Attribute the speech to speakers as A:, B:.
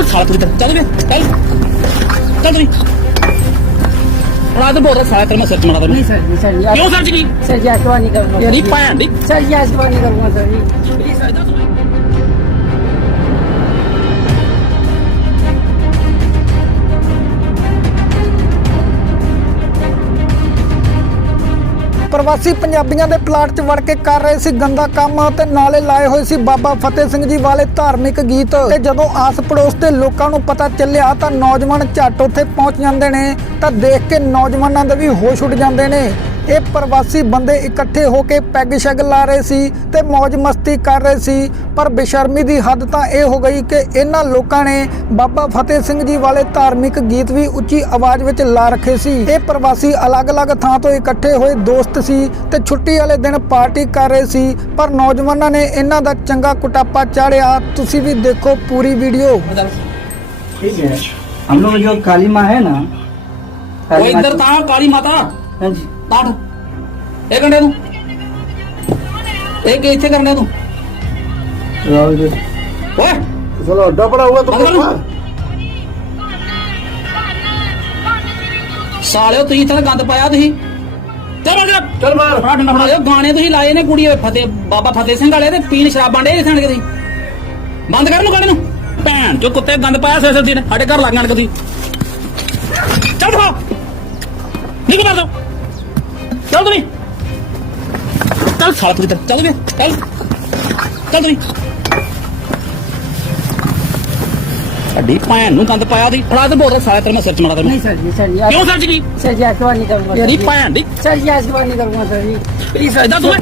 A: ਚੱਲ ਸਾਲਾ ਤੂੰ ਇੱਧਰ ਚੱਲ ਵੇ ਚੱਲ ਚੱਲ ਤੂੰ ਰਾਤ ਬੋਲ ਰਿਹਾ ਸਾਲਾ ਤੇਰੇ ਮੈਂ ਸਿਰ ਚ ਮਾਰਾ ਤੈਨੂੰ
B: नहीं सर जी सर जी
A: ਕਿਉਂ ਸਰ ਜੀ
B: सर जी आशवा नहीं करूँगा
A: ਨਹੀਂ ਭੈਣ ਦੀ
B: सर जी आशवा नहीं करूँगा सर जी
A: ਪਲੀਜ਼ ਇਦਾਂ ਤੂੰ
C: ਪ੍ਰਵਾਸੀ ਪੰਜਾਬੀਆਂ ਦੇ ਪਲਾਟ 'ਚ ਵੜ ਕੇ ਕਰ ਰਹੇ ਸੀ ਗੰਦਾ ਕੰਮ ਤੇ ਨਾਲੇ ਲਾਏ ਹੋਏ ਸੀ ਬਾਬਾ ਫਤਿਹ ਸਿੰਘ ਜੀ ਵਾਲੇ ਧਾਰਮਿਕ ਗੀਤ। ਤੇ ਜਦੋਂ ਆਸ ਪੜੋਸ ਦੇ ਲੋਕਾਂ ਨੂੰ ਪਤਾ ਚੱਲਿਆ ਤਾਂ ਨੌਜਵਾਨ ਝੱਟ ਉੱਥੇ ਪਹੁੰਚ ਜਾਂਦੇ ਨੇ, ਤਾਂ ਦੇਖ ਕੇ ਨੌਜਵਾਨਾਂ ਦੇ ਵੀ ਹੋਸ਼ ਉੱਡ ਜਾਂਦੇ ਨੇ। ਇਹ ਪ੍ਰਵਾਸੀ ਬੰਦੇ ਇਕੱਠੇ ਹੋ ਕੇ ਪੈਗ ਸ਼ੈਗ ਲਾ ਰਹੇ ਸੀ ਤੇ ਮौज ਮਸਤੀ ਕਰ ਰਹੇ ਸੀ। ਪਰ ਬੇਸ਼ਰਮੀ ਦੀ ਹੱਦ ਤਾਂ ਇਹ ਹੋ ਗਈ ਕਿ ਇਹਨਾਂ ਲੋਕਾਂ ਨੇ ਬਾਬਾ ਫਤਿਹ ਸਿੰਘ ਜੀ ਵਾਲੇ ਧਾਰਮਿਕ ਗੀਤ ਵੀ ਉੱਚੀ ਆਵਾਜ਼ ਵਿੱਚ ਲਾ ਰੱਖੇ ਸੀ। ਇਹ ਪ੍ਰਵਾਸੀ ਅਲੱਗ-ਅਲੱਗ ਥਾਂ ਤੋਂ ਇਕੱਠੇ ਹੋਏ ਦੋਸਤ ਸੀ ਤੇ ਛੁੱਟੀ ਵਾਲੇ ਦਿਨ ਪਾਰਟੀ ਕਰ ਰਹੇ ਸੀ। ਪਰ ਨੌਜਵਾਨਾਂ ਨੇ ਇਹਨਾਂ ਦਾ ਚੰਗਾ ਕੁਟਾਪਾ ਚਾੜਿਆ। ਤੁਸੀਂ ਵੀ ਦੇਖੋ ਪੂਰੀ ਵੀਡੀਓ।
B: ठीक है हम लोग जो काली माँ है ना
D: वो
A: इधर था ਸਾਲਿਓ ਤੁਸੀਂ ਇੱਥੇ ਗੰਦ ਪਾਇਆ ਤੁਸੀਂ। ਚਲੋ ਜਾ।
D: ਚਲ ਮਾਰ
A: ਫੜਾ ਡੰਡਾ ਫੜਾ ਲਿਓ ਗਾਣੇ ਤੁਸੀਂ ਲਾਏ ਨੇ ਕੁੜੀ ਫਤਿਹ ਬਾਬਾ ਫਤਿਹ ਸਿੰਘ ਵਾਲੇ ਤੇ ਪੀਣ ਸ਼ਰਾਬ ਡੇ ਇੱਥੇ ਆਣ ਕੇ ਤੁਸੀਂ ਬੰਦ ਕਰ ਨੂੰ ਗਾਣੇ ਨੂੰ। ਭੈਣ ਜੋ ਕੁੱਤੇ ਗੰਦ ਪਾਇਆ ਸਿਰ ਦੀ ਨੇ ਸਾਡੇ ਘਰ ਲੱਗ ਜਾਣ ਕਦੀ ਚਲ ਫੜਾ। ਨਿਕਲ ਬਾਹਰ ਚੱਲ ਤੂੰ ਚੱਲ ਸਾਲਾ ਤੂੰ ਕਿੱਧਰ? ਚੱਲ ਵੇ ਚੱਲ। ਚੱਲ ਤੂੰ ਅੱਡੀ ਭੈਣ ਨੂੰ ਗੰਦ ਪਾਇਆ ਦੀ ਫੜਾ ਤੇ ਬੋਲ ਸਾਲਾ ਤੇਰੇ ਮੈਂ ਸਰਚ ਮਾਰਾ ਤੈਨੂੰ
B: ਨਹੀਂ ਸਰ
A: ਜੀ ਸਰ ਜੀ
B: ਕਿਉਂ ਸਰਚ ਕੀ? ਸਰ ਜੀ
A: ਆਖਵਾ
B: ਕਰੂੰਗਾ ਤੇਰੀ
A: ਭੈਣ ਦੀ।
B: ਸਰ ਜੀ ਆਖਵਾ ਕਰੂੰਗਾ ਸਰ
A: ਪਲੀਜ਼ ਇਦਾਂ ਤੂੰ